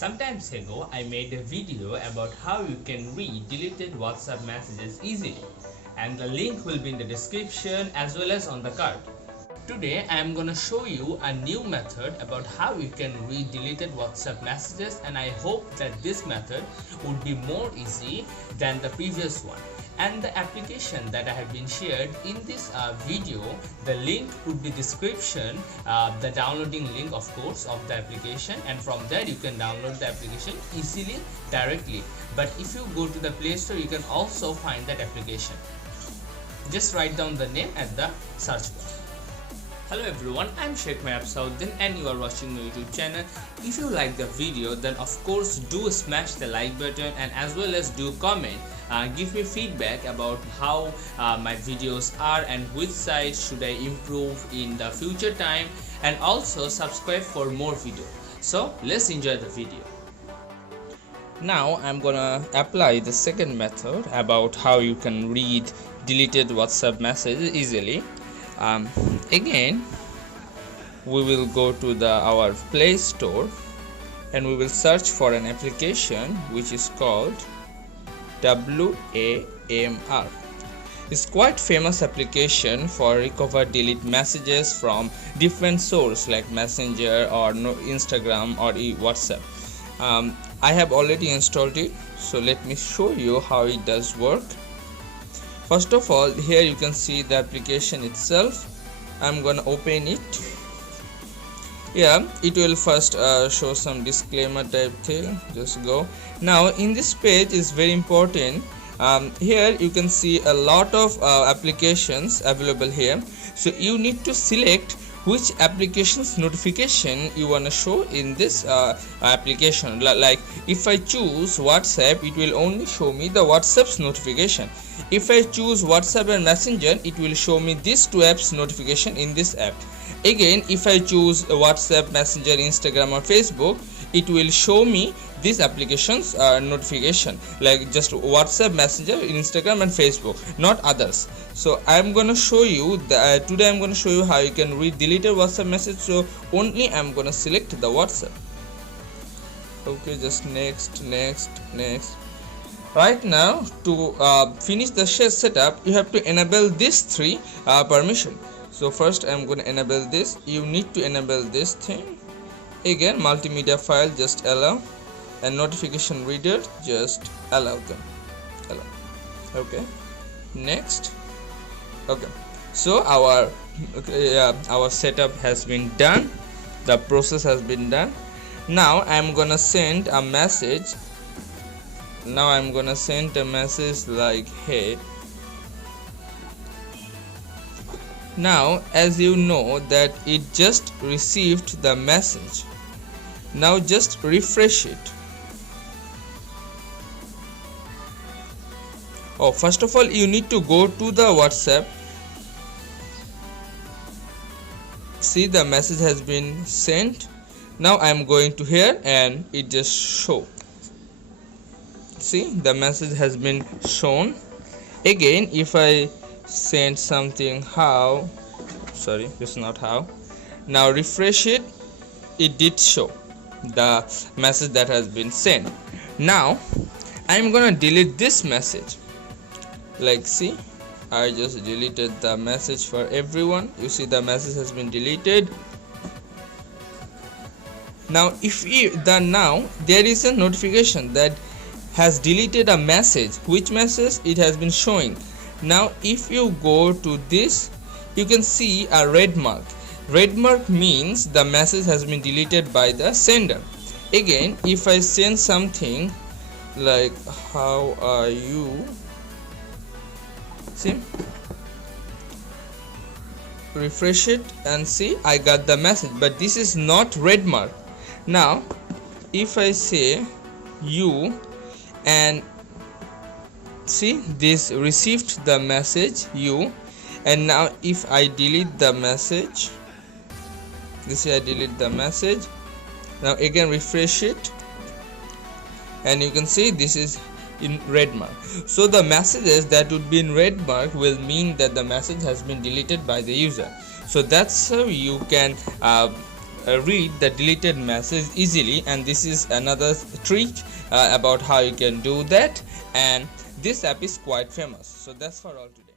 Sometimes ago, I made a video about how you can read deleted WhatsApp messages easily, and the link will be in the description as well as on the card. Today, I am gonna show you a new method about how you can read deleted WhatsApp messages, and I hope that this method would be more easy than the previous one. And the application that I have been shared in this video, the link would be description, the downloading link of course of the application, and from there you can download the application easily directly. But if you go to the Play Store, you can also find that application. Just write down the name at the search bar. Hello everyone, I'm Sheikh Mayab Sauddin and you are watching my YouTube channel. If you like the video, then of course do smash the like button and as well as do comment. Give me feedback about how my videos are and which side should I improve in the future time, and also subscribe for more videos. So let's enjoy the video. Now I'm gonna apply the second method about how you can read deleted WhatsApp messages easily. Again we will go to our Play Store and we will search for an application which is called WAMR. It's quite famous application for recover delete messages from different sources like Messenger or Instagram or WhatsApp. I have already installed it, so let me show you how it does work. First of all, here you can see the application itself. I'm gonna open it. Yeah, it will first show some disclaimer type thing. Just go. Now in this page is very important. Here you can see a lot of applications available here, so you need to select which application's notification you want to show in this application. Like if I choose WhatsApp, it will only show me the WhatsApp's notification. If I choose WhatsApp and Messenger, it will show me these two apps notification in this app. Again, if I choose WhatsApp, Messenger, Instagram or Facebook, it will show me these applications notification, like just WhatsApp, Messenger, Instagram and Facebook, not others. So I'm gonna show you today I'm gonna show you how you can read deleted WhatsApp message. So only I'm gonna select the WhatsApp. Okay, just next. Right now, to finish the share setup, you have to enable these three permission. So first I'm going to enable this. You need to enable this thing. Again, multimedia file, just allow, and notification reader, just allow them. Okay, next. Okay, so our setup has been done. The process has been done. Now I'm gonna send a message. Like, hey. Now as you know that it just received the message. Now just refresh it. Oh, first of all you need to go to the WhatsApp. See, the message has been sent. Now I am going to here and it just show. See, the message has been shown. Again, if I send something, how, sorry, this is not how. Now refresh it, it did show the message that has been sent. Now I'm gonna delete this message. Like, see, I just deleted the message for everyone. You see the message has been deleted. Now now there is a notification that has deleted a message. Which message? It has been showing. Now if you go to this, you can see a red mark. Red mark means the message has been deleted by the sender. Again, if I send something like, how are you, see, refresh it and see, I got the message, but this is not red mark. Now if I say you, and see, this received the message you, and now if I delete the message, this is I delete the message. Now again refresh it and you can see this is in red mark. So the messages that would be in red mark will mean that the message has been deleted by the user. So that's how you can read the deleted message easily, and this is another trick about how you can do that, and this app is quite famous. So that's for all today.